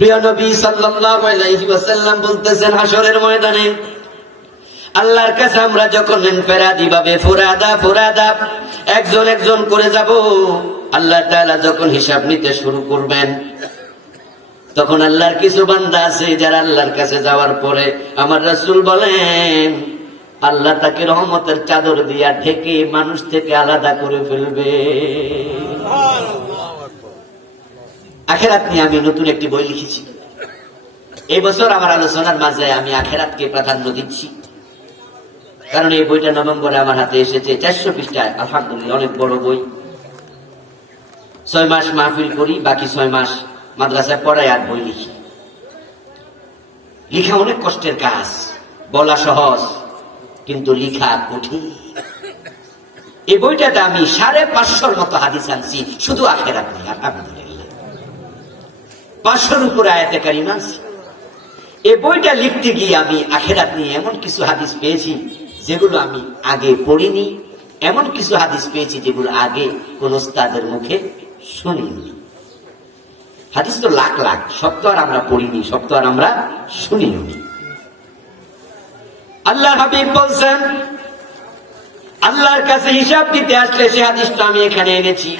প্রিয় নবী সাল্লাল্লাহু আলাইহি বলতেছেন হাসরের ময়দানে আল্লাহর কাছে আমরা যখন ফেরাদি ভাবে ফুরাদা ফুরাদা, একজন একজন করে যাব, আল্লাহ তাআলা যখন হিসাব নিতে শুরু করবেন, তখন আল্লাহর কিছু বান্দা আছে যারা আল্লাহর কাছে যাওয়ার পরে আমার রাসূল বলেন, আল্লাহ তাকে রহমতের চাদর দিয়া ঢেকে মানুষ থেকে আলাদা করে ফেলবে। আখেরাত নিয়ে আমি নতুন একটি বই লিখেছি। এই বছর আমার আলোচনার মাঝে আমি আখেরাতকে প্রাধান্য দিচ্ছি। কারণ এই বইটা নভেম্বরে আমার হাতে এসেছে। চারশো পৃষ্ঠায়। আলহামদুলিল্লাহ, অনেক বড় বই। ছয় মাস মাহফিল করি, বাকি ছয় মাস মাদ্রাসায় পড়াই আর বই লিখি। লিখা অনেক কষ্টের কাজ, বলা সহজ, কিন্তু লিখা কঠিন। এই বইটাতে আমি সাড়ে পাঁচশোর মতো হাদিস আনছি, শুধু আখেরাত নেই আলহামদুলিল্লাহ। পাঁচশোর উপরে আয়াতে কারিমা আছে। এই বইটা লিখতে গিয়ে আমি আখেরাত নিয়ে এমন কিছু হাদিস পেয়েছি, যেগুলো আমি আগে পড়িনি, এমন কিছু হাদিস পেয়েছি যেগুলো আগে কোন তাদের মুখে শুনিনি। হাদিস তো লাখ লাখ, সব তো আর আমরা পড়িনি, সব তো আর আমরা শুনিনি। আল্লাহ হাবিব বলছেন, আল্লাহর কাছে হিসাব দিতে আসলে সে হাদিসটা আমি এখানে এনেছি।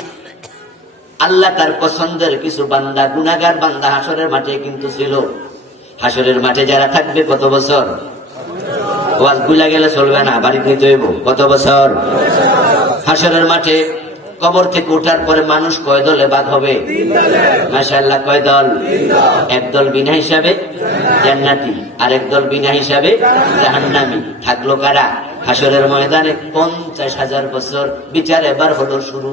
আল্লাহ তার পছন্দের কিছু বান্দা গুনাগার বান্দা হাসরের মাঠে কিন্তু ছিল। হাসরের মাঠে যারা থাকবে কত বছর? ওয়াজগুলা গেলে চলবে না বাড়িতে নিতে কত বছর? হাসরের মাঠে কবর থেকে ওঠার পরে মানুষ কয় দলে বাদ হবে? মাশাল্লাহ কয় দল? এক দল বিনা হিসাবে জান্নাতি আর এক দল বিনা হিসাবে জাহান্নামি। থাকল কারা? হাসরের ময়দানে পঞ্চাশ হাজার বছর বিচার এবার হলো শুরু।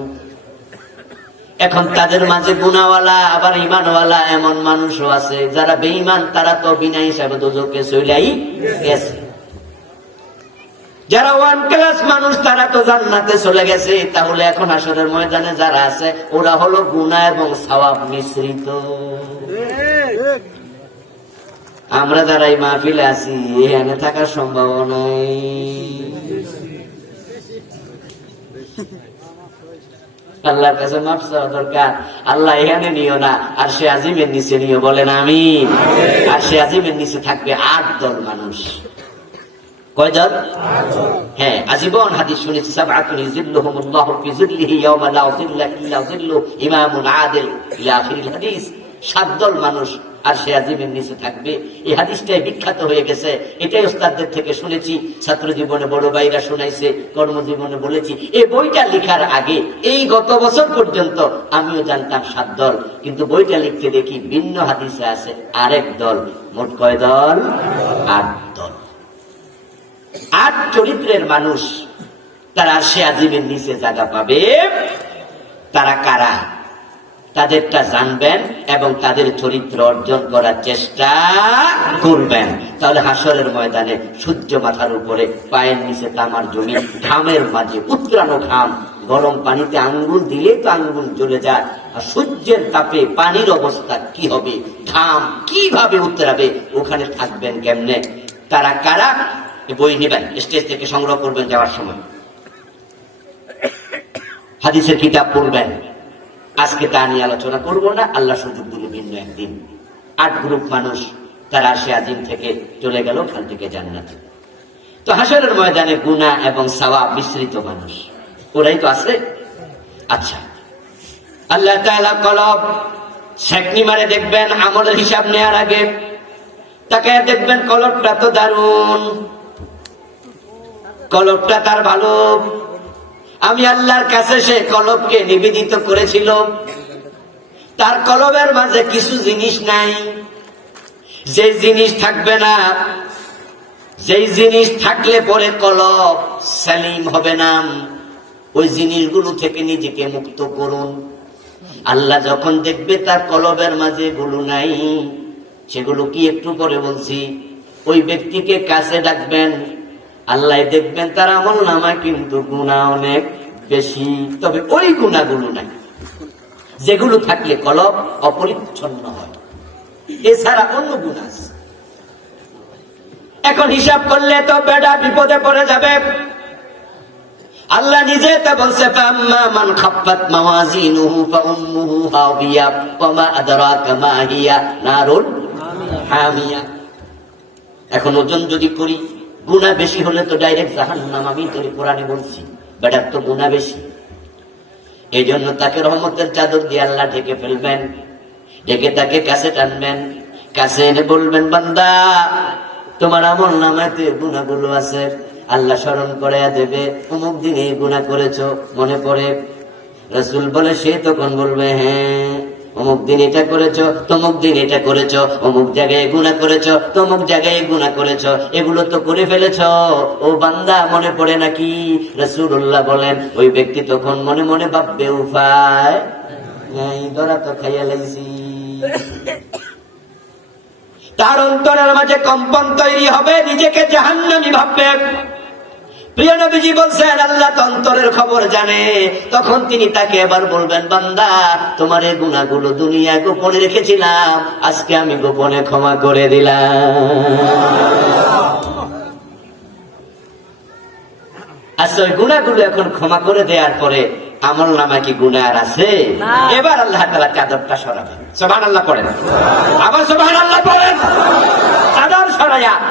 এখন তাদের মাঝে গুনাওয়ালা আবার ইমানওয়ালা এমন মানুষও আছে, যারা বেঈমান, তারা তো বিনা হিসাবে দুজকে চইলাই গেছে। যারা ওয়ান ক্লাস মানুষ, তারা তো জান্নাতে চলে গেছে। তাহলে এখন আসরের ময়দানে যারা আছে, ওরা হলো গুনাহ এবং সওয়াব মিশ্রিত। আমরা যারা এই মাহফিলে আছি, এখানে থাকার সম্ভাবনা আল্লাহর কাছে দরকার। আল্লাহ এখানে নিও না, আর সে আজিমের নিচে নিও, বলেন আমি আর সে আজিমের নিচে থাকবে আট দল মানুষ হ্যাঁ আজীবন সাত দল মানুষ আর সে আজিমের নিচে থাকবে। এই হাদিসটাই বিখ্যাত হয়ে গেছে। এটাই ওস্তাদদের থেকে শুনেছি। ছাত্র জীবনে বড় ভাইরা শোনাইছে, কর্মজীবনে বলেছি। এই বইটা লেখার আগে এই গত বছর পর্যন্ত আমিও জানতাম সাত দল। কিন্তু বইটা লিখতে দেখি ভিন্ন হাদিসে আছে আরেক দল। মোট কয় দল? আট দল। আট চরিত্রের মানুষ তারা সে আজিমের নিচে জায়গা পাবে। তারা কারা? তাদেরটা জানবেন এবং তাদের চরিত্র অর্জন করার চেষ্টা করবেন। তাহলে হাসরের ময়দানে সূর্য মাথার উপরে পায়ের নিচে তামার জমি, ঘামের মাঝে উত্তরানো ঘাম, গরম পানিতে আঙ্গুল দিলে তো আঙ্গুল জ্বলে যায়। আর সূর্যের তাপে পানির অবস্থা কি হবে? ঘাম কীভাবে উত্তরাবে ওখানে থাকবেন কেমনে? তারা কারা? বই নেবেন, স্টেজ থেকে সংগ্রহ করবেন যাওয়ার সময়। হাদিসের কিতাব পড়বেন। আজকে তা নিয়ে আলোচনা করব না, আল্লাহ সুযোগ দিলে ভিন্ন একদিন। আট গ্রুপ মানুষ, তারা আসে আজিম থেকে চলে গেল ওখান থেকে জান্নাতে। তো হাসরের ময়দানে গুণা এবং সাওয়া মিশ্রিত মানুষ। ওরাই তো আছে? আচ্ছা। আল্লাহ তাআলা কলব, শেকনি মারে দেখবেন, আমলের হিসাব নেওয়ার আগে। তাকে দেখবেন কলবটা তো দারুণ। কলবটা তার ভালো। আমি আল্লাহর কাছে সে কলবকে নিবেদিত করেছিল তার কলবের মাঝে কিছু জিনিস নাই। যে জিনিস থাকবে না, যেই জিনিস থাকলে পরে কলব সালিম হবে না। ওই জিনিসগুলো থেকে নিজেকে মুক্ত করুন। আল্লাহ যখন দেখবে তার কলবের মাঝে গুলো নাই, সেগুলো কি একটু পরে বলছি, ওই ব্যক্তিকে কাছে ডাকবেন। আল্লাহ দেখবেন তার আমল নামা কিন্তু গুণা অনেক। বেশি, তবে ওই গুণাগুলো নাই। যেগুলো থাকলে কলব অপরিচ্ছন্ন হয়। এছাড়া অন্য গুণ আছে। এখন হিসাব করলে তো বেডা বিপদে পড়ে যাবে। আল্লাহ নিজে তা বলছে এখন ওজন যদি করি গুনাহ বেশি হলে তো ডাইরেক্ট জাহান্নাম আমি তোর কোরআনে বলছি। বেটার তো গুণা বেশি। এই জন্য তাকে রহমতের চাদর দিয়ে আল্লাহ ঢেকে ফেলবেন, ঢেকে তাকে কাছে টানবেন, কাছে এনে বলবেন, বান্দা, তোমার আমল নামাতে গুণাগুলো আছে। আল্লাহ স্মরণ করে দেবে, অমুক দিন এই গুণা করেছ, মনে পড়ে। রসুল বলে, সে তখন বলবে হ্যাঁ। অমুক দিন এটা করেছ, তমুক দিন এটা করেছ, অমুক জায়গায় গুণা করেছ, তমুক জায়গায় গুণা করেছ, এগুলো তো করে ফেলেছ। ও বান্দা, মনে পড়ে নাকি? রসুল্লাহ বলেন, ওই ব্যক্তি তখন মনে মনে ভাববে উপায় ধরা তো খাইয়া লাইছি। তার অন্তরের মাঝে কম্পন তৈরি হবে, নিজেকে জাহান্নামি ভাববে। প্রিয় নবীজি বলছেন আল্লাহ অন্তরের খবর জানে। তখন তিনি তাকে এবার বলবেন বান্দা তোমার এই গুণাগুলো দুনিয়া গোপনে রেখেছিলাম আজকে আমি গোপনে ক্ষমা করে দিলাম। আচ্ছা ওই গুণাগুলো এখন ক্ষমা করে দেওয়ার পরে আমল নামা কি গুণা আর আছে? এবার আল্লাহ তালা চাদরটা সরাবেন। সোভান আল্লাহ পড়েন। আবার সোভান আল্লাহ পড়েন।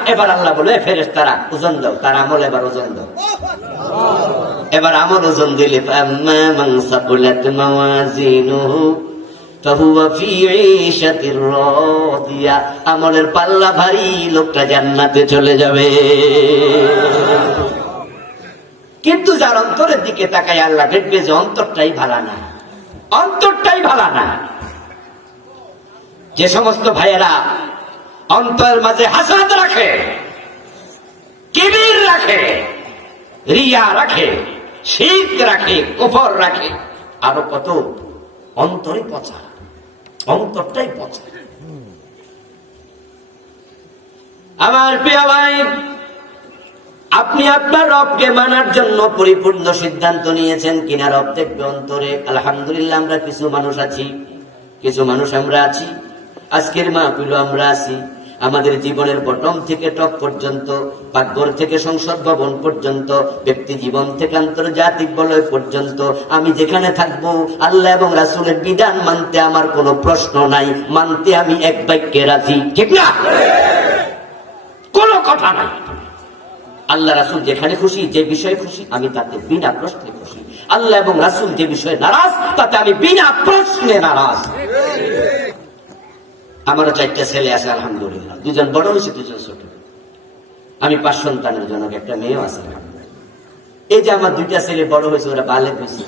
এবার আল্লাহ বলে ফেরেস তারা ওজন দাও, তার আমল এবার ওজন দাও। এবার আমল ওজন দিলে আমলের পাল্লা ভারি, লোকটা জান্নাতে চলে যাবে। কিন্তু যার অন্তরের দিকে তাকায় আল্লাহ দেখবে যে অন্তরটাই ভালা না। অন্তরটাই ভালা না। যে সমস্ত ভাইয়েরা অন্তরের মাঝে হাসাদ রাখে, কিবির রাখে, রিয়া রাখে, শীত রাখে, কুফর রাখে। আরও কত? অন্তরে পচা। অন্তরটাই পচা। আমার প্রিয় ভাই, আপনি আপনার রবকে মানার জন্য পরিপূর্ণ সিদ্ধান্ত নিয়েছেন কিনা? রব দেখবে অন্তরে। আলহামদুলিল্লাহ, আমরা কিছু মানুষ আছি, কিছু মানুষ আমরা আছি। আজকের মা পিল আমরা আছি। আমাদের জীবনের বটম থেকে টপ পর্যন্ত, পাকঘর থেকে সংসদ ভবন পর্যন্ত, ব্যক্তি জীবন থেকে আন্তর্জাতিক বলয় পর্যন্ত, আমি যেখানে থাকব, আল্লাহ এবং রাসুলের বিধান মানতে আমার কোনো প্রশ্ন নাই, মানতে আমি এক বাক্যে রাজি, ঠিক না? কোনো কথা নাই। আল্লাহ রাসুল যেখানে খুশি, যে বিষয়ে খুশি, আমি তাতে বিনা প্রশ্নে খুশি। আল্লাহ এবং রাসুল যে বিষয়ে নারাজ, তাতে আমি বিনা প্রশ্নে নারাজ। আমারও চারটা ছেলে আছে, আলহামদুলিল্লাহ। দুজন বড় হয়েছে, দুজন ছোট। আমি পাঁচ সন্তানের জনক, একটা মেয়েও আছে। এই যে আমার দুইটা ছেলে বড় হয়েছে, ওরা বালে হয়েছে।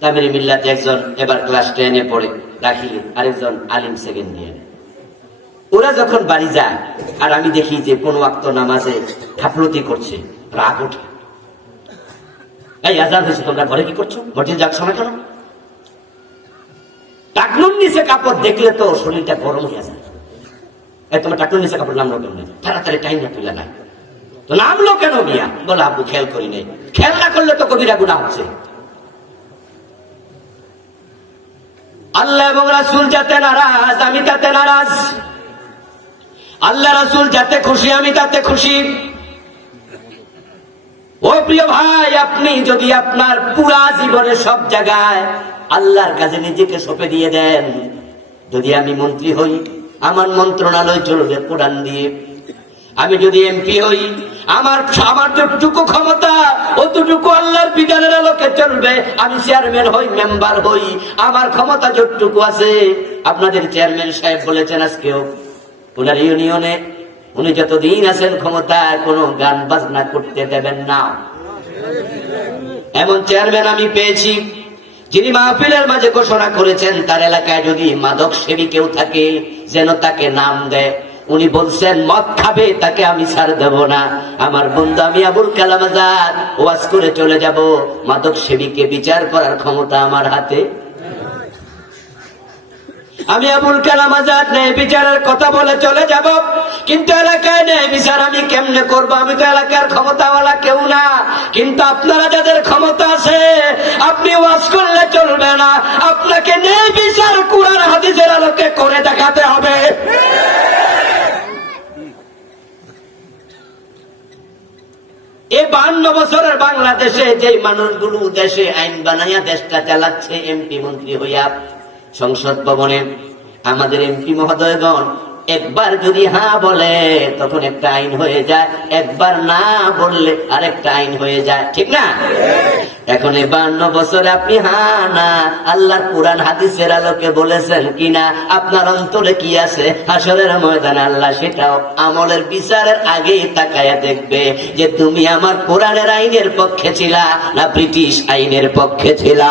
তামিরি মিল্লাতে একজন এবার ক্লাস টেনে পড়ে দাখিলে আরেকজন আলিম সেকেন্ড ইয়ারে ওরা যখন বাড়ি যায়, আর আমি দেখি যে কোন আক্ত নামাজে খাপলতি করছে, রাগ ওঠে। এই আজাদ হয়েছে, তোমরা ঘরে কি করছ? ঘটে যাচ্ছ না কেন? কাপড় দেখলে তো শরীরটা গরম হয়ে যায়। এই তোমার টাকনুর নিচে কাপড় নামলো কেন তাড়াতাড়ি টাইম না তুলে নাই তো নামলো কেন বলে, আব্বু, খেয়াল করি খেয়াল না করলে তো কবিরা গুণা হচ্ছে। আল্লাহ, রাসুল যাতে খুশি, আমি তাতে খুশি। ও প্রিয় ভাই, আপনি যদি আপনার পুরা জীবনের সব জায়গায় আল্লাহর কাছে নিজেকে সঁপে দিয়ে দেন যদি আমি মন্ত্রী হই, আমার মন্ত্রণালয় চলবে কোরআন দিয়ে। আমি যদি এমপি হই, আমার আমার যতটুকু ক্ষমতা, অতটুকু আল্লাহর বিধানের আলোকে চলবে। আমি চেয়ারম্যান হই, মেম্বার হই, আমার ক্ষমতা যতটুকু আছে। আপনাদের চেয়ারম্যান সাহেব বলেছেন আজকেও, ওনার ইউনিয়নে উনি যতদিন আছেন ক্ষমতায় কোনো গান বাজনা করতে দেবেন না। এমন চেয়ারম্যান আমি পেয়েছি। যিনি মাহফিলের মাঝে ঘোষণা করেছেন, তার এলাকায় যদি মাদক সেবী কেউ থাকে, যেন তাকে নাম দেয়, উনি বলছেন, মদ খাবে, তাকে আমি সার দেব না। আমার বন্ধু আমি আবুল কালাম ওয়াজ করে চলে যাব। মাদক সেবীকে বিচার করার ক্ষমতা আমার হাতে। আমি আবুল কালাম আজাদ নেই? বিচারের কথা বলে চলে যাব। কিন্তু এলাকায় নেই। বিচার আমি কেমনে করব? আমি তো এলাকার ক্ষমতাওয়ালা কেউ না। কিন্তু আপনারা যাদের ক্ষমতা আছে, আপনি ওয়াজ করলে চলবে না। আপনাকে নেই বিচার, কোরআন হাদিসের আলোকে করে দেখাতে হবে। এই বান্ন বছরের বাংলাদেশে যে মানুষগুলো দেশে আইন বানাইয়া দেশটা চালাচ্ছে, এমপি মন্ত্রী হইয়া সংসদ ভবনে আমাদের এমপি মহোদয়গণ একবার যদি হ্যাঁ বলে, তখন একটা আইন হয়ে যায়। একবার না বললে আরেকটা আইন হয়ে যায়। ঠিক না? এখন এই বান্ন বছরে আপনি হ্যাঁ না, আল্লাহর কোরআন হাদিসের আলোকে বলেছেন কিনা, আপনার অন্তরে কি আছে? হাসরের ময়দান আল্লাহ সেটাও আমলের বিচারের আগেই তাকায়া দেখবে যে তুমি আমার কোরআনের আইনের পক্ষে ছিলা না ব্রিটিশ আইনের পক্ষে ছিলা।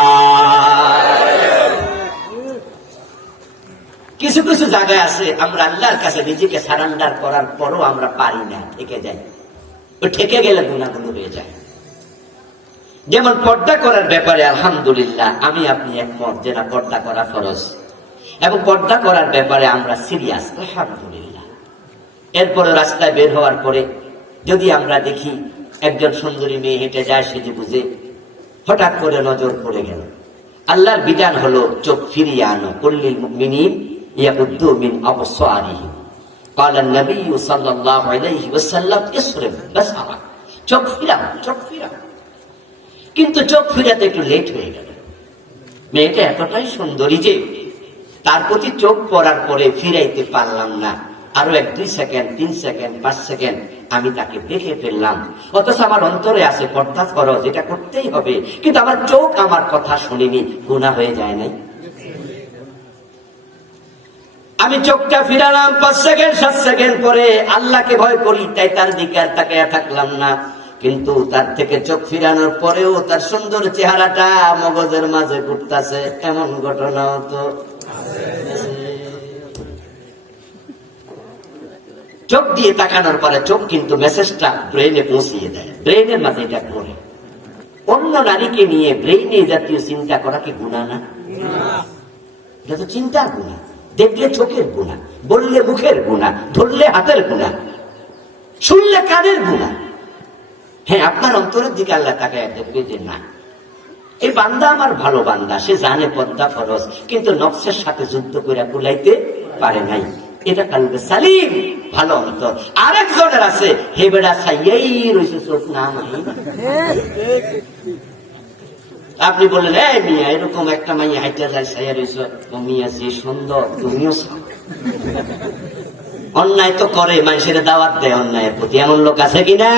কিছু কিছু জায়গায় আছে, আমরা আল্লাহর কাছে নিজেকে সারান্ডার করার পরও আমরা পারি না থেকে যাই। ও ঠেকে গেলে গুণাগুলো হয়ে যায়। যেমন পর্দা করার ব্যাপারে আলহামদুলিল্লাহ, আমি আপনি একমত যে না, পর্দা করা ফরজ। এবং পর্দা করার ব্যাপারে আমরা সিরিয়াস, আলহামদুলিল্লাহ। এরপরে রাস্তায় বের হওয়ার পরে যদি আমরা দেখি একজন সুন্দরী মেয়ে হেঁটে যায় সেটি বুঝে, হঠাৎ করে নজর পড়ে গেল। আল্লাহর বিধান হলো, চোখ ফিরিয়ে আনো। কুল্লিল মুমিনিন ইয়াকুদ্দু মিন আবসারিহিম قال النبي صلى الله عليه وسلم اصرف بصرك চোখ ফিরাও চোখ ফিরাও কিন্তু চোখ ফিরাতে একটু লেট হয়ে গেল মেয়েটা এতটাই সুন্দরী যে তার প্রতি চোখ পড়ার পরে ফিরাইতে পারলাম না আরো এক দুই সেকেন্ড তিন সেকেন্ড পাঁচ সেকেন্ড আমি তাকে দেখে ফেললাম অথচ আমার অন্তরে আছে পর্দা ফরজ এটা করতেই হবে কিন্তু আমার চোখ আমার কথা শুনিনি গুণা হয়ে যায় নাই আমি চোখটা ফিরালাম, পাঁচ সেকেন্ড, সাত সেকেন্ড পরে আল্লাহকে ভয় করি, তাই তার দিকে আর তাকাইয়া থাকলাম না। কিন্তু তার থেকে চোখ ফিরানোর পরেও তার সুন্দর চেহারাটা মগজের মাঝে ঘুরতেছে। এমন ঘটনাও তো চোখ দিয়ে তাকানোর পরে চোখ কিন্তু মেসেজটা ব্রেনে পৌঁছিয়ে দেয়। ব্রেনের মাঝে এটা করে অন্য নারীকে নিয়ে ব্রেইনে জাতীয় চিন্তা করা কি গুণা না? এটা তো চিন্তার গুণা। দেখলে চোখের গুণা, বললে মুখের গুণা, ধরলে হাতের গুণা, শুনলে কানের গুণা। হ্যাঁ আপনার অন্তরের দিকে আল্লাহ তাকে দেখবে যে না, এই বান্দা আমার ভালো বান্দা, সে জানে পদ্মা ফরজ, কিন্তু নকশের সাথে যুদ্ধ করে কুলাইতে পারে নাই। এটা কালবে সালিম, ভালো অন্তর। আরেকজনের আছে হে বেড়া সাইয়াই রয়েছে চোখ না। মানি আপনি বললেন, এই মিয়া, এরকম একটা মাইয়া হাইটা যায় সাইয়া রয়েছে। মিয়া যে সুন্দর, তুমিও অন্যায় তো করে, মানুষের দাওয়াত দেয় অন্যায়ের প্রতি। এমন লোক আছে কিনা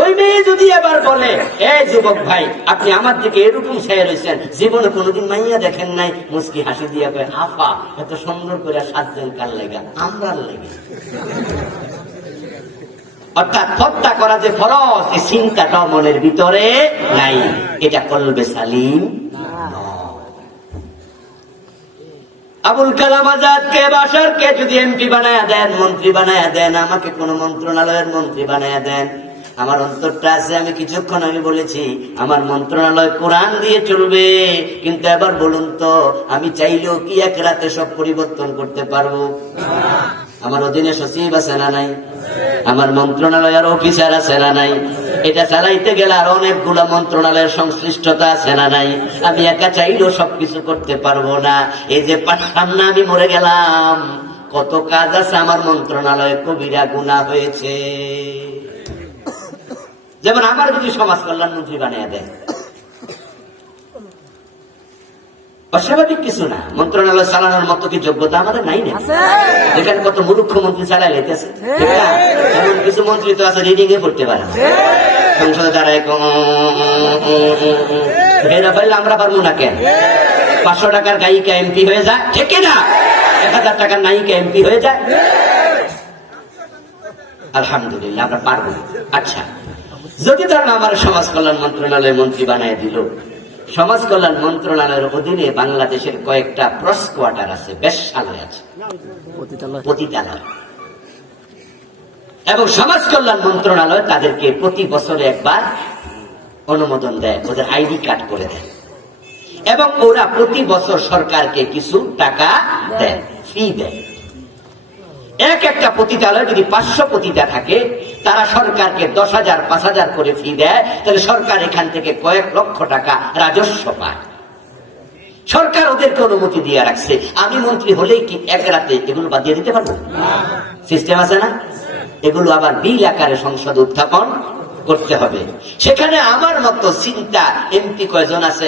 ওই মেয়ে যদি এবার বলে এই যুবক ভাই, আপনি আমার দিকে এরকম ছায়া রয়েছেন, জীবনে কোনোদিন মাইয়া দেখেন নাই? মুসকি হাসি দিয়ে কয়, আফা, এত সুন্দর করে সাতজন কার লেগা? আমরার লেগে। অর্থাৎ হত্যা করা যে ফরজ, এই চিন্তাটাও মনের ভিতরে নাই। এটা কলবে সালিম আবুল কালাম আজাদকে বাসারকে যদি এমপি বানায়া দেন, মন্ত্রী বানায়া দেন, আমাকে কোন মন্ত্রণালয়ের মন্ত্রী বানায়া দেন। আমার অন্তরটা আছে, আমি কিছুক্ষণ আমি বলেছি, আমার মন্ত্রণালয় কোরআন দিয়ে চলবে। কিন্তু এবার বলুন তো, আমি চাইলেও কি এক রাতে সব পরিবর্তন করতে পারব? আমার অধীনে সচিব আছে না নাই? আমার মন্ত্রণালয়ের অফিসার আছে না নাই? এটা চালাইতে গেলে আর অনেকগুলো মন্ত্রণালয়ের সংশ্লিষ্টতা আছে না নাই? আমি একা চাইলেও সবকিছু করতে পারব না। এই যে পাঠাম না, আমি মরে গেলাম। কত কাজ আছে আমার মন্ত্রণালয়ে, কবিরা গুণা হয়েছে। যেমন আমার যদি সমাজ কল্যাণ মন্ত্রী বানিয়ে দেয় অস্বাভাবিক কিছু না। মন্ত্রণালয় চালানোর মতো কি যোগ্যতা আমাদের নাই না এখানে কত মুখ্যমন্ত্রী চালাই লাইতেছে এমন কিছু মন্ত্রী তো আছে রিডিং এ পড়তে পারে সংসদে দাঁড়ায় এরা পাইলে আমরা পারব না কেন? পাঁচশো টাকার গায়িকা এমপি হয়ে যায় ঠিক না? এক হাজার টাকার নায়িকা এমপি হয়ে যায় আলহামদুলিল্লাহ আমরা পারব আচ্ছা যদি ধরেন আমার সমাজ কল্যাণ মন্ত্রণালয় মন্ত্রী বানিয়ে দিল সমাজ কল্যাণ মন্ত্রণালয়ের অধীনে বাংলাদেশের কয়েকটা প্রস কোয়ার্টার আছে বেশালয় আছে। পতিতালয় এবং সমাজ কল্যাণ মন্ত্রণালয় তাদেরকে প্রতি বছরে একবার অনুমোদন দেয় ওদের আইডি কার্ড করে দেয়। এবং ওরা প্রতি বছর সরকারকে কিছু টাকা দেয় ফি দেয়। এক একটা পতিতালয় যদি পাঁচশো পতিতা থাকে তারা সরকারকে দশ হাজার পাঁচ হাজার করে ফি দেয় তাহলে সরকার এখান থেকে কয়েক লক্ষ টাকা রাজস্ব পায়। সরকার ওদেরকে অনুমতি দিয়ে রাখছে। আমি মন্ত্রী হলেই কি এক রাতে এগুলো বাদ দিয়ে দিতে পারব? সিস্টেম আছে না? এগুলো আবার বিল আকারে সংসদ উত্থাপন। করতে হবে। সেখানে আমার মতো চিন্তা এমপি কয়জন আছে?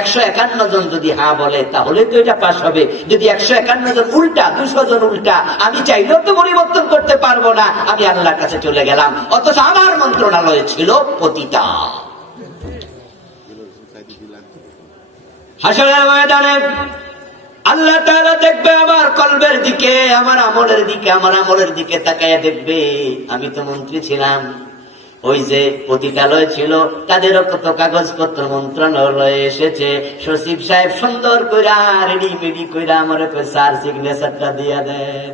একশো একান্ন জন যদি হ্যাঁ বলে, তাহলে তো এটা পাশ হবে। যদি একশো একান্ন জন উল্টা, দুশো জন উল্টা, আমি চাইলেও তো পরিবর্তন করতে পারব না। আমি আল্লাহর কাছে চলে গেলাম। অথচ আমার মন্ত্রণালয় ছিল পতিতা। আল্লাহ দেখবে আমার কলবের দিকে, আমার আমলের দিকে, আমার আমলের দিকে তাকাইয়া দেখবে, আমি তো মন্ত্রী ছিলাম। ওই যে পতিতালয় ছিল, তাদেরও কত কাগজপত্র মন্ত্রণালয়ে এসেছে। সচিব সাহেব সুন্দর কইরা রেডি মেডি কইরা আমার স্যার সিগনেচারটা দিয়ে দেন।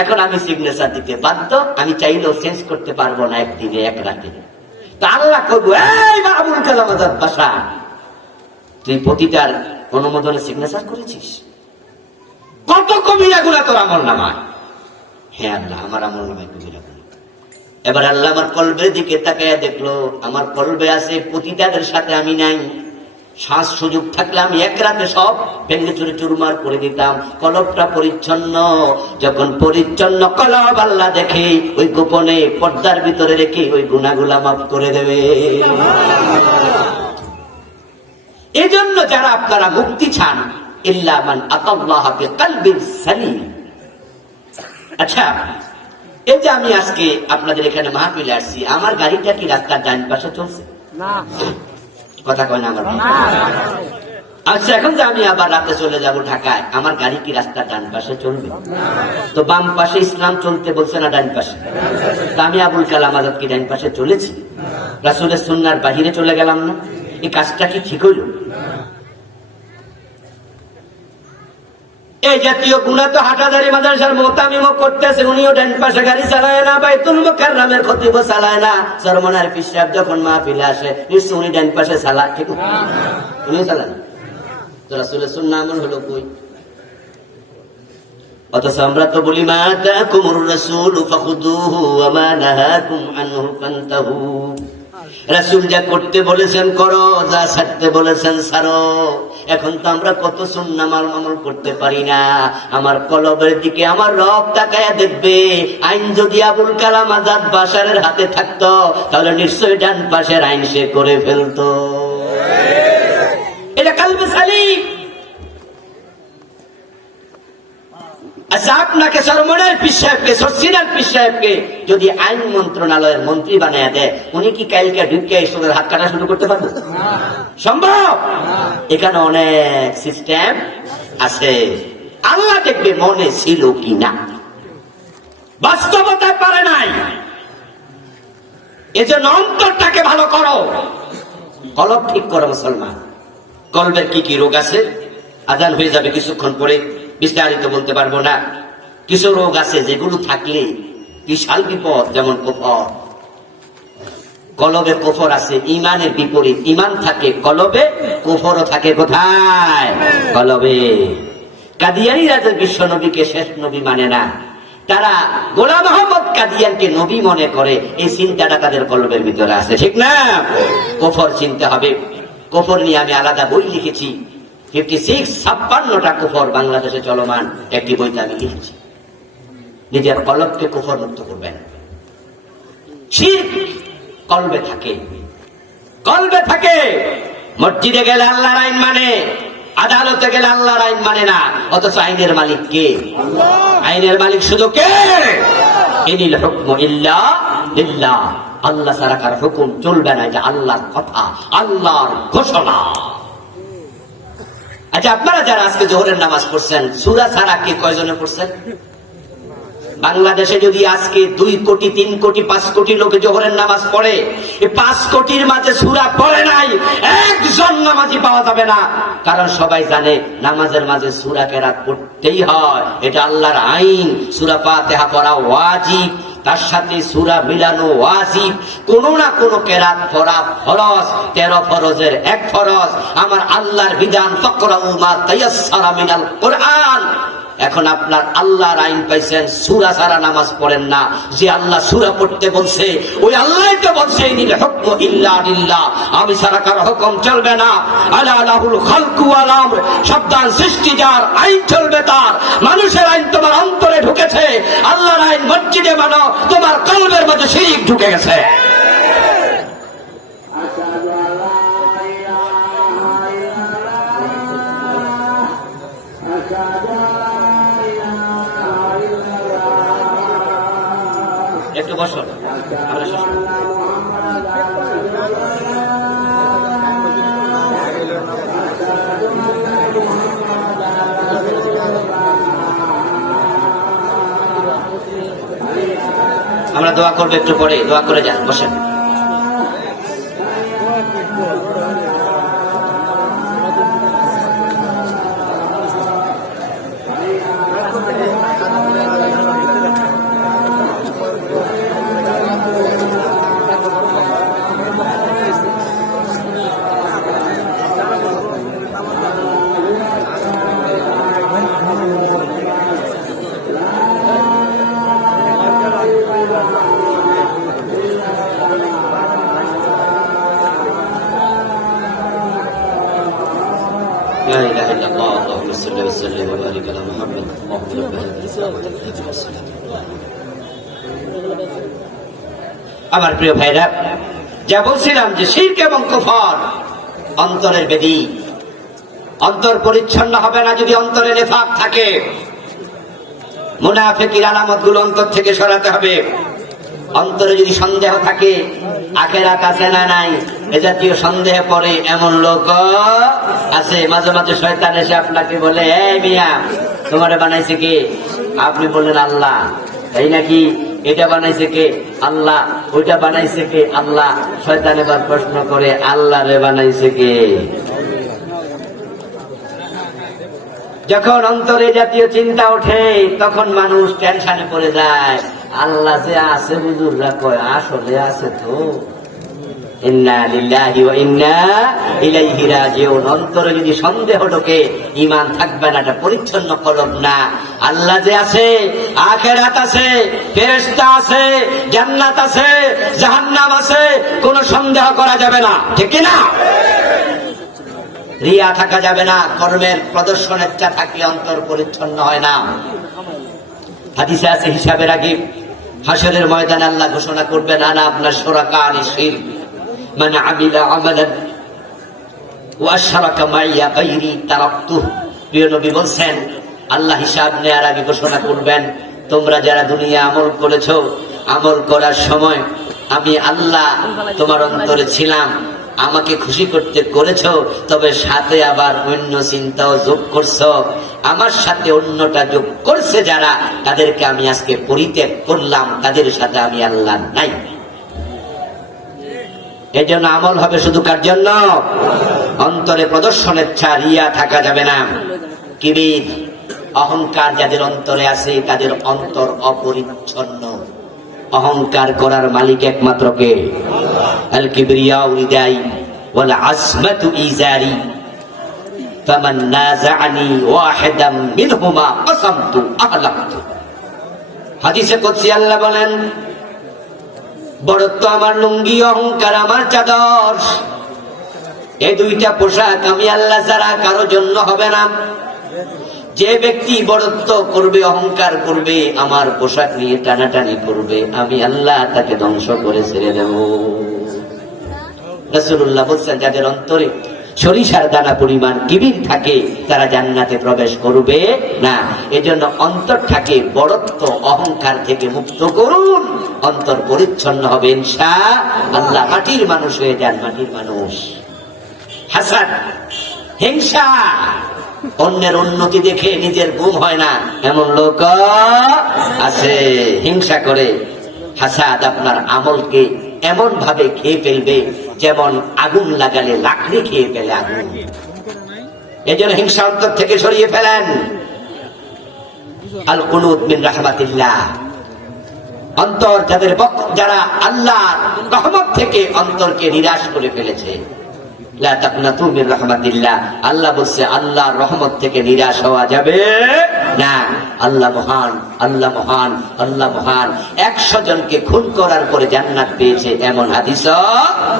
এখন আমি সিগনেচার দিতে বাধ্য, আমি চাইলেও চেঞ্জ করতে পারব না একদিনে, এক রাতে। তা আল্লাহ করব এই বাবুল কালাম আজাদ বাসা, তুই পতিতার অনুমোদনে সিগনেচার করেছিস? কত কবিরা গুলা তোর আমল নামায়? হ্যাঁ আল্লাহ, আমার আমল নামায়। এবার আল্লাহ আমার কলবের দিকে তাকাইয়া দেখল, আমার কলবে আছে পতিতাদের সাথে আমি নাই। শ্বাস সুযোগ থাকলে আমি এক রাতে সব ভেঙে চুরে চুরমার করে দিতাম। কলবটা পরিচ্ছন্ন, যখন পরিচ্ছন্ন কলব আল্লাহ দেখে, ওই গোপনে পর্দার ভিতরে রেখে ওই গুনাগুলা মাফ করে দেবে। এজন্য যারা আপনারা মুক্তি চান ইল্লামান আতাল্লাহ বিকালবিন সালিম। আচ্ছা এই যে আমি আজকে আপনাদের এখানে মাহফিলে আসছি আমার গাড়িটা কি রাস্তার ডান পাশে চলছে কথা কয় না আমার আচ্ছা এখন যে আমি আবার রাতে চলে যাব ঢাকায় আমার গাড়ি কি রাস্তার ডান পাশে চলবে? তো বাম পাশে ইসলাম চলতে বলছে না ডান পাশে তা আমি আবুল কালাম আজাদ কি ডান পাশে চলেছি? রাসুলের সন্ন্যার বাহিরে চলে গেলাম না? এই কাজটা কি ঠিক হইল? এই জাতীয় গুণা তো হাটাদারি মাদ্রাসার মোতামিমও করতেছে, উনিও ডান পাশে গাড়ি চালায় না, বাইতুল মুকাররমের খতিব চালায় না। সরমনার পিসাব যখন মাহফিলে আসে নিশ্চয় উনি ডান পাশে চালায়। ঠিক? উনিও চালান। তো রাসূলের সুন্নাহ হলো কই? অথচ আমরা তো বলি, মা তাকুমুর রাসূল ফাখুদুহু ওয়া মা নাহাকুম আনহু ফান্তাহু। রাসূল যা করতে বলেছেন করো যা ছাড়তে বলেছেন ছাড়ো। এখন তো আমরা কত সুন্নামাল আমল করতে পারি না। আমার কলবের দিকে আমার রব তাকায়া দেখবে। আইন যদি আবুল কালাম আজাদ বাসারের হাতে থাকতো তাহলে নিশ্চয়ই ডান পাশের আইন সে করে ফেলতো। এটা কালবে সালিম। আচ্ছা আপনাকে সরমনের পীর সাহেবকে, সরসিনার পীর সাহেবকে যদি আইন মন্ত্রণালয়ের মন্ত্রী বানিয়ে দেয়, উনি কি কালকে ঢুকে ঈশ্বরের হাত কাটা শুরু করতে পারবেন সম্ভব? এখানে অনেক সিস্টেম আছে। আল্লাহ দেখবে মনে ছিল কি না। বাস্তবতায় পারে নাই। এজন্য অন্তরটাকে ভালো করো। কলব ঠিক করো মুসলমান। কলবের কি কি রোগ আছে? আজান হয়ে যাবে কিছুক্ষণ পরে। বিস্তারিত বলতে পারব না। কিছু রোগ আছে যেগুলো থাকলে বিশাল বিপদ, যেমন কুফর কলবে কুফর আছে, ইমানের বিপরীত। ইমান থাকে, কলবে কুফরও থাকে কোথায়? কলবে। কাদিয়ানি রাজা বিশ্ব নবীকে শেষ নবী মানে না, তারা গোলাম মোহাম্মদ কাদিয়ানকে নবী মনে করে। এই চিন্তাটা তাদের কলবের ভিতরে আছে, ঠিক না? কফর চিনতে হবে। কফর নিয়ে আমি আলাদা বই লিখেছি। ফিফটি সিক্স ছাপ্পান্নটা কুফর বাংলাদেশে চলমান একটি বইতে আমি লিখেছি নিজের কলবকে কুফর মুক্ত করবেন কলবে থাকে। কলবে থাকে। মসজিদে গেলে আল্লাহর আইন মানে আদালতে গেলে আল্লাহর আইন মানে না। অথচ আইনের মালিক কে? আইনের মালিক শুধু কে? ইনিল হুকম ইল্লা আল্লাহ ছাড়া কার হুকুম চলবে না যে আল্লাহর কথা আল্লাহর ঘোষণা। আচ্ছা আপনারা যারা আজকে জোহরের নামাজ পড়ছেন, সুরা ছাড়া কে কয়জনে পড়ছেন? বাংলাদেশে যদি আজকে দুই কোটি, তিন কোটি, পাঁচ কোটি লোকে জোহরের নামাজ পড়ে পাঁচ কোটির মাঝে সুরা পড়ে নাই, একজন নামাজি পাওয়া যাবে না। কারণ সবাই জানে, নামাজের মাঝে সুরা কেরাত পড়তেই হয়। এটা আল্লাহর আইন। সুরা পাতেহা পড়া ওয়াজিব। তার সাথে সুরা মিলানো ওয়াজিব, কোন না কোন কেরাত ফরা ফরজ, তেরো ফরজের এক ফরজ। আমার আল্লাহর বিধান ফকরা উমা তাইয়াসসারা কোরআন। এখন আপনার আল্লাহর আইন পাইছেন, সুরা সারা নামাজ পড়েন না। যে আল্লাহ সুরা পড়তে বলছে, ওই আল্লাহ তো বলছে আমি সারা কারও হুকুম চলবে না। আলা লাহুল খালকু সাবধান, সৃষ্টি যার, আইন চলবে তার। মানুষের আইন তোমার অন্তরে ঢুকেছে। আল্লাহর আইন মসজিদে মানো তোমার কলবের মধ্যে শিরিক ঢুকে গেছে। আমরা আমরা দোয়া করব একটু পরে দোয়া করে যান বসেন। আমার প্রিয় ভাইরা, যা বলছিলাম যে শির্ক এবং কুফর অন্তরের বেদি। অন্তর পরিচ্ছন্ন হবে না যদি অন্তরে নেফাক থাকে। মুনাফেকির আলামতগুলো অন্তর থেকে সরাতে হবে। অন্তরে যদি সন্দেহ থাকে, আখেরাত আছে না নাই, এ জাতীয় সন্দেহ পড়ে এমন লোক আছে, মাঝে মাঝে শয়তান এসে আপনাকে বলে এই মিয়া, তোমারে বানাইছে কে? আপনি বললেন, আল্লাহ। এই নাকি? এটা বানাইছে কে? আল্লাহ ওইটা বানাইছে কে? আল্লাহ শয়তান এবার প্রশ্ন করে, আল্লাহ রে বানাইছে কে? যখন অন্তরে জাতীয় চিন্তা ওঠে, তখন মানুষ টেনশনে পড়ে যায়। আল্লাহ যে আছে বুজুর্গরা কয়, আসলে আছে তো। অন্তরে যদি সন্দেহ ঢোকে, ঈমান থাকবে না, এটা পরিচ্ছন্ন কলব না। আল্লাহ যে আছে, আখেরাত আছে, ফেরেশতা আছে, জান্নাত আছে, জাহান্নাম আছে, কোনো সন্দেহ করা যাবে না। ঠিক না রিয়া থাকা যাবে না, কর্মের প্রদর্শনের চা থাকলে অন্তর পরিচ্ছন্ন হয় না। হাদিসে আছে হিসাবের আগে, হাসরের ময়দান আল্লাহ ঘোষণা করবেন, আনা আপনার সোরাকা আলী শির। মানে আমিলা আমালান ওয়াশারাকা মাইয়া গায়রি তারাকতুহ। প্রিয় নবী বলছেন, আল্লাহ হিসাব নেয়ার আগে ঘোষণা করবেন, তোমরা যারা দুনিয়া আমল করেছ, আমল করার সময় আমি আল্লাহ তোমার অন্তরে ছিলাম, আমাকে খুশি করতে করেছ, তবে সাথে আবার অন্য চিন্তাও যোগ করছ, আমার সাথে অন্যটা যোগ করছে যারা, তাদেরকে আমি আজকে পরিত্যাগ করলাম, তাদের সাথে আমি আল্লাহ নাই। এই জন্য আমল হবে শুধু কার জন্য? অন্তরে প্রদর্শনের ছা রিয়া থাকা যাবে না। কিবির, অহংকার যাদের অন্তরে আছে, তাদের অন্তর অপরিচ্ছন্ন। অহংকার করার মালিক একমাত্র কে? আল কিবরিয়া উরিদাই ওয়াল আসমাতু ইজারি। ফামান নাযাআনি ওয়াহিদাম মিনহুমা কাসামতু আহলাকতু হাদিসে কুদসি আল্লাহ বলেন বড়ত্ব আমার লুঙ্গি, অহংকার আমার চাদর। এই দুইটা পোশাক আমি আল্লাহ ছাড়া কারও জন্য হবে না। যে ব্যক্তি বড়ত্ব করবে, অহংকার করবে, আমার পোশাক নিয়ে টানাটানি করবে, আমি আল্লাহ তাকে ধ্বংস করে ছেড়ে দেব। বলছেন, যাদের অন্তরে সরিষার দানা পরিমাণ কিবির থাকে, তারা জান্নাতে প্রবেশ করবে না। এজন্য অন্তরটাকে বড়ত্ব অহংকার থেকে মুক্ত করুন। অন্তর পরিচ্ছন্ন হবে ইনশা আল্লাহ মাটির মানুষ হয়ে যান, মাটির মানুষ। হাসান, হিংসা। অন্যের উন্নতি দেখে নিজের গুম হয় না। এমন লোক আছে, হিংসা করে। হাসাদ আপনার আমলকে এমন ভাবে খেয়ে ফেলবে যেমন আগুন লাগালে লাকড়ি খেয়ে ফেলে আগুন। এই জন্য হিংসা অন্তর থেকে সরিয়ে ফেলেন। আল কুনুত মিন রাহমাতিল্লাহ। অন্তর যাদের যারা আল্লাহ রহমত থেকে অন্তরকে নিরাশ করে ফেলেছে লা তাকনাতু মির রাহমাতিল্লাহ আল্লাহ বলছে, আল্লাহর রহমত থেকে নিরাশ হওয়া যাবে না। আল্লাহ মহান আল্লাহ মহান আল্লাহ মহান। একশো জনকে খুন করার পরে জান্নাত পেয়েছে এমন হাদিস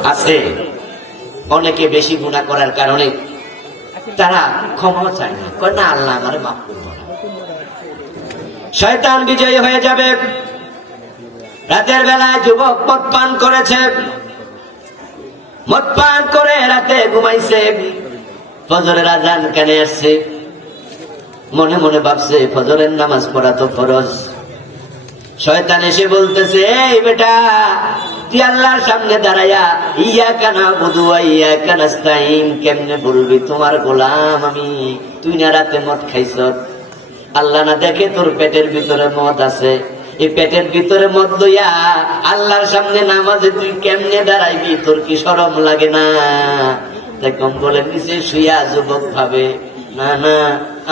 আছে। অনেকে বেশি গুণা করার কারণে তারা ক্ষমা চায় না। কয়, না, আল্লাহ আমার মাফ করব শয়তান বিজয়ী হয়ে যাবে। রাতের বেলায় যুবক মদ পান করেছে। মদ পান করে রাতে ঘুমাইছে। ফজরের আজান কানে আসছে? মনে মনে ভাবছে, ফজরের নামাজ পড়া তো ফরজ। শয়তান এসে বলতেছে, এই বেটা, তুই আল্লাহর সামনে দাঁড়াইয়া ইয়া কানা বুধুয়া ইয়া কানাস্তাইন কেমনে বলবি? তোমার গোলাম আমি। তুই না রাতে মদ খাইছ? আল্লাহ না দেখে তোর পেটের ভিতরে মদ আছে। এই পেটের ভিতরে মদ লইয়া আল্লাহর সামনে নামাজে তুই কেমনে দাঁড়াইবি? তোর কি সরম লাগে না? তাই কম্বলের নিচে শুইয়া যুবক ভাবে, না না,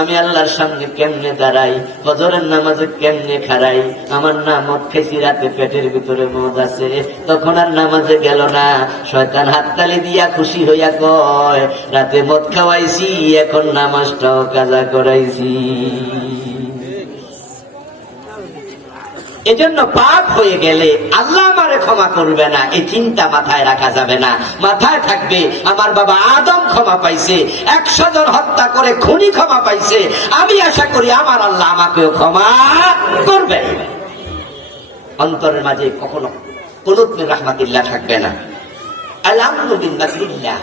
আমি আল্লাহর সামনে কেমনে দাঁড়াই? ফজরের নামাজে কেমনে খারাই আমার না মদ রাতে পেটের ভিতরে মদ আছে। তখন আর নামাজে গেল না। শয়তান হাততালি দিয়া খুশি হইয়া কয়, রাতে মদ খাওয়াইছি, এখন নামাজটাও কাজা করাইছি। এজন্য পাপ হয়ে গেলে আল্লাহ আমারে ক্ষমা করবে না, এই চিন্তা মাথায় রাখা যাবে না। মাথায় থাকবে, আমার বাবা আদম ক্ষমা পাইছে, একশো জন হত্যা করে খুনি ক্ষমা পাইছে। আমি আশা করি আমার আল্লাহ আমাকেও ক্ষমা করবে। অন্তরের মাঝে কখনো কোন রাহমাতিল্লাহ থাকবে না। আলহামদুলিল্লাহ,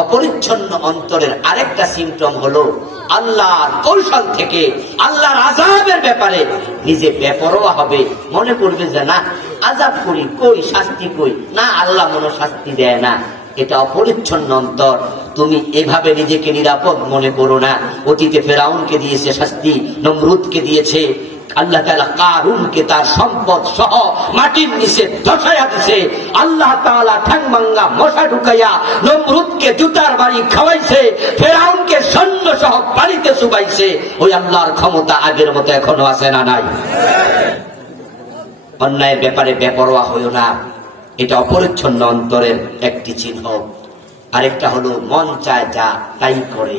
অপরিচ্ছন্ন অন্তরের আরেকটা সিমটম হলো আল্লাহর কৌশল থেকে আল্লাহর আজাবের ব্যাপারে নিজে বেপরোয়া হবে। মনে করবে যে, না আজাব করি, কই শাস্তি কই? না, আল্লাহ মনে শাস্তি দেয় না। এটা অপরিচ্ছন্ন অন্তর। তুমি এভাবে নিজেকে নিরাপদ মনে করো না। অতীতে ফেরাউনকে দিয়েছে শাস্তি, নমরুদকে দিয়েছে। আল্লাহ তাআলা কারুনকে তার সম্পদ সহ মাটির নিচে ধসাইয়া দিছে। আল্লাহ তাআলা ঠ্যাংমাঙ্গা মশা ঢুকাইয়া নমরুদকে জুতার বাড়ি খাওয়াইছে, ফেরাউনকে সৈন্য সহ বাড়িতে চুবাইছে ওই আল্লাহর ক্ষমতা আগের মতো এখনও আছে না নাই? অন্যায়ের ব্যাপারে বেপরোয়া হইও না। এটা অপরিচ্ছন্ন অন্তরের একটি চিহ্ন। আরেকটা হলো, মন চায় যা তাই করে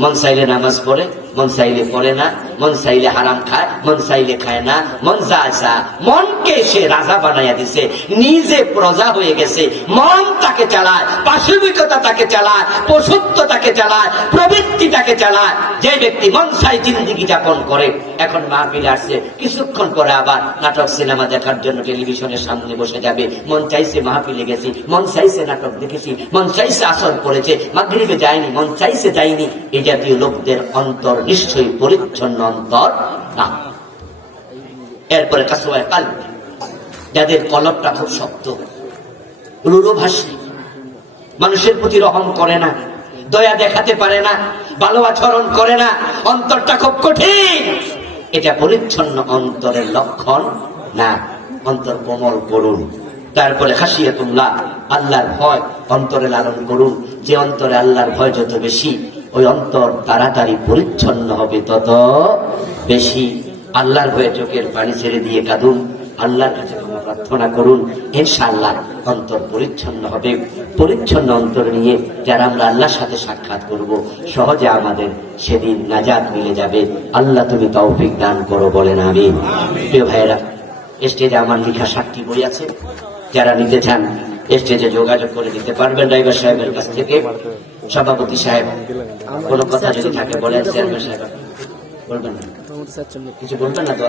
মন চাইলে নামাজ পড়ে মন চাইলে পড়ে না, মন চাইলে হারাম খায়, মন চাইলে খায় না, মন চাইসা মনকে সে রাজা বানাইয়া দিছে। নিজে প্রজা হয়ে গেছে, মন তাকে চালায়, পাশবিকতা তাকে চালায়, পশুত্ব তাকে চালায়, প্রবৃত্তি তাকে চালায়। যে ব্যক্তি মন চাই জিন্দিগি যাপন করে, এখন মাহফিল আসছে, কিছুক্ষণ পরে আবার নাটক সিনেমা দেখার জন্য টেলিভিশনের সামনে বসে যাবে। মন চাইছে মাহফিলে গেছি, মন চাইছে নাটক দেখেছি, মন চাইছে আসর করেছে মাগরিবে যায়নি, মন চাইছে যায়নি এই জাতীয় লোকদের অন্তর নিশ্চয়ই পরিচ্ছন্ন অন্তর না। এরপরে কাসুয়ায় কাল, যাদের কলবটা খুব শক্ত রুরুভাষী মানুষের প্রতি রহম করে না, দয়া দেখাতে পারে না, ভালো আচরণ করে না, অন্তরটা খুব কঠিন। এটা পরিচ্ছন্ন অন্তরের লক্ষণ না, অন্তর কোমল করুন। তারপরে হাসিয়ে তুমলা আল্লাহর ভয় অন্তরে লালন করুন। যে অন্তরে আল্লাহর ভয় যত বেশি ওই অন্তর তাড়াতাড়ি পরিচ্ছন্ন হবে, তত বেশি আল্লাহর হয়ে চোখের পানি ছেড়ে দিয়ে কাঁদুন। আল্লাহর কাছে প্রার্থনা করুন। ইনশাআল্লাহ অন্তর পরিচ্ছন্ন হবে। পরিচ্ছন্ন অন্তর নিয়ে যারা আমরা আল্লাহর সাথে সাক্ষাৎ করব, সহজে আমাদের সেদিন নাজাদ মিলে যাবে। আল্লাহ তুমি তৌফিক দান করো বলেন আমি প্রিয় ভাইয়েরা, স্টেজে আমার লেখা সাতটি বই আছে। যারা নিতে চান, স্টেজে যোগাযোগ করে দিতে পারবেন ড্রাইভার সাহেবের কাছ থেকে। সভাপতি সাহেব কোনো কথা যদি থাকে বলেন চেয়ারম্যান সাহেব বলবেন না। কিছু বলবেন না তো?